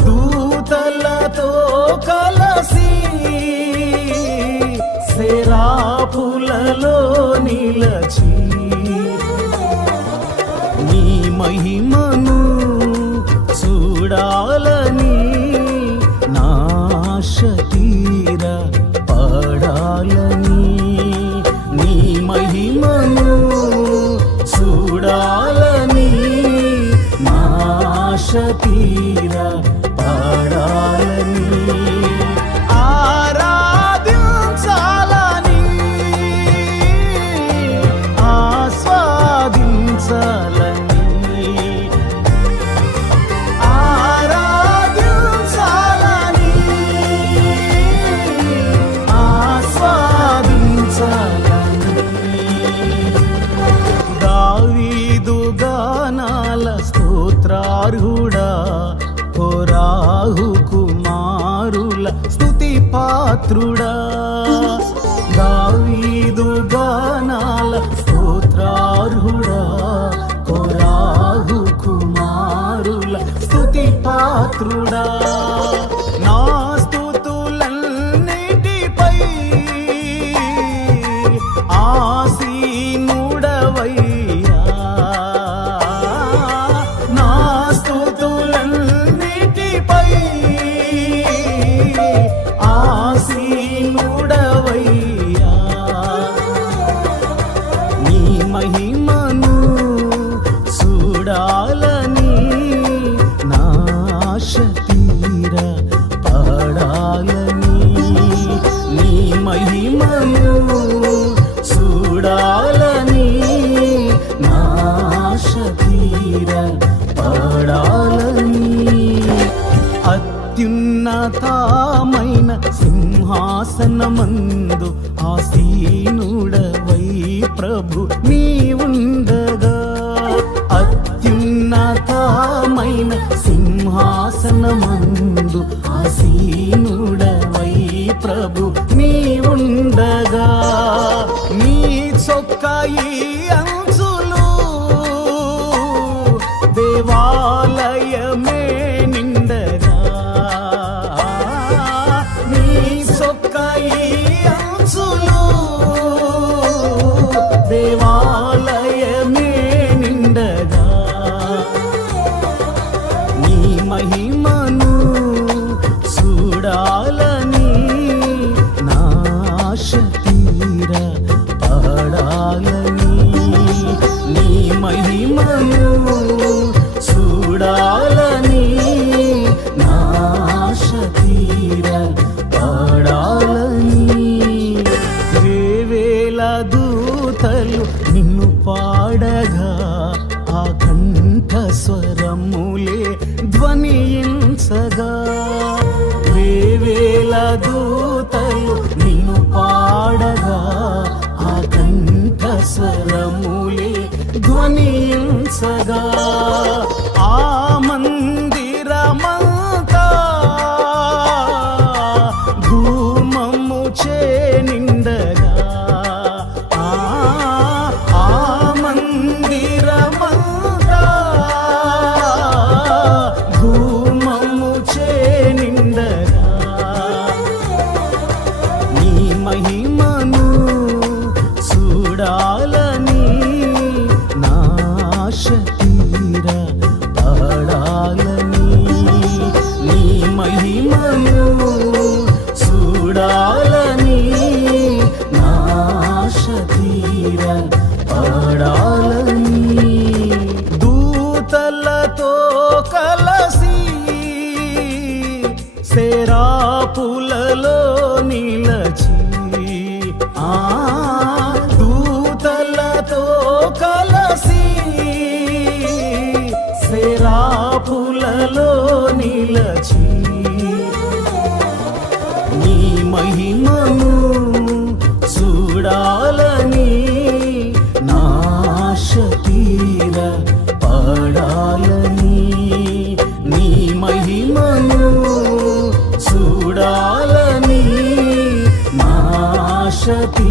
దూతలతో కలసి సెరాపులలో నిలచి నీ మహిమను చూడాలని నాశ తీర పడాలని పాత్రుడా దావీదుగా నా మైన సింహాసనమందు ఆసీనుడవై ప్రభు నీ ఉండగా అత్యున్నతమైన సింహాసనమందు ఆసీనుడవై ప్రభు నీ ఉండగా నీ చొక్కాయి అంగ నీ మహిమను చూడాల ధ్వనించగా వేవేల దూతలు నిన్ను పాడగా ఆ కంఠస్వరములే ధ్వనించగా ఆ మందిరమంతా ధూమము చేని సేరా పులలో నీలచి ఆ বসতি